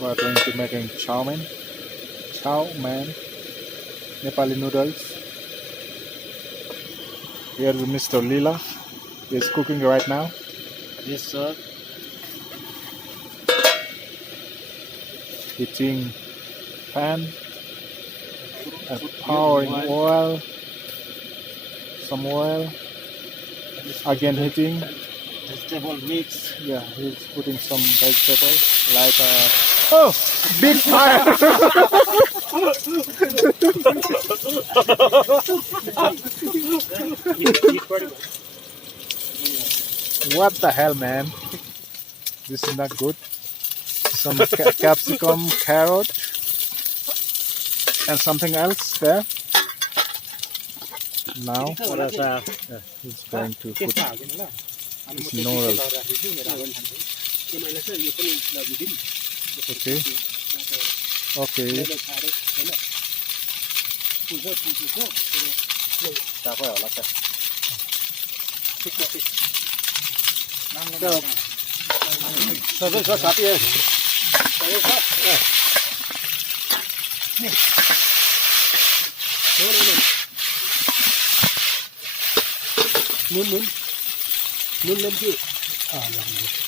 We're going to making chow mein, Nepali noodles. Here is Mr. Leela. He is cooking right now. Yes, sir. Heating pan and pouring oil. Some oil. Again heating. Vegetable mix. Yeah, he's putting some vegetable like oh, big fire! What the hell, man? This is not good. Some capsicum, carrot, and something else there. Now, he's going to put his noodles. Okay. Okay.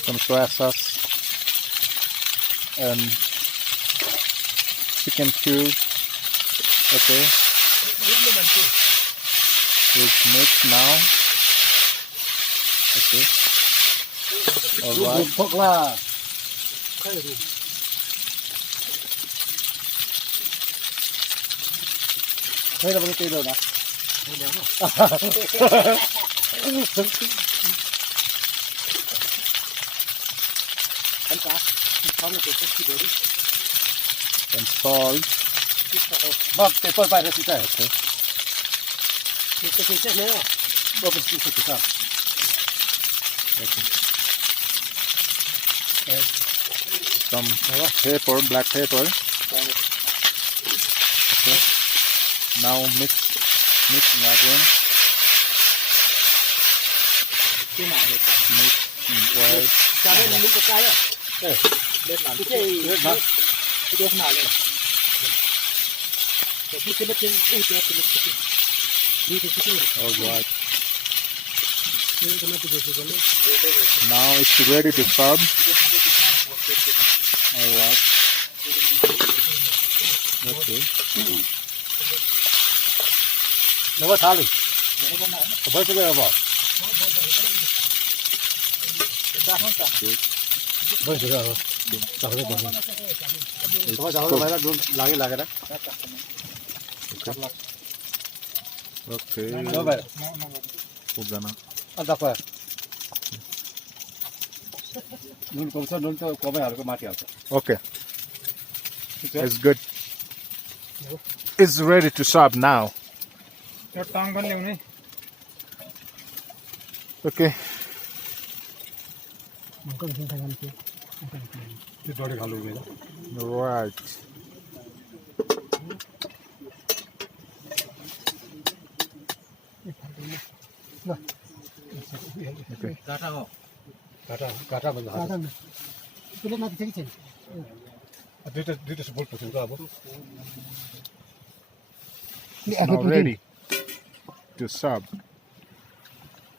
Some soy sauce and chicken cube. Okay. It's mixed now. Okay. Alright. And salt. Some pepper, black pepper. Okay. Now mix again. Mix oil. Alright. Now it's ready to serve. Alright. Okay. Okay. Okay. It's good. It's ready to serve now. Okay. Right. Okay. It's now ready to serve.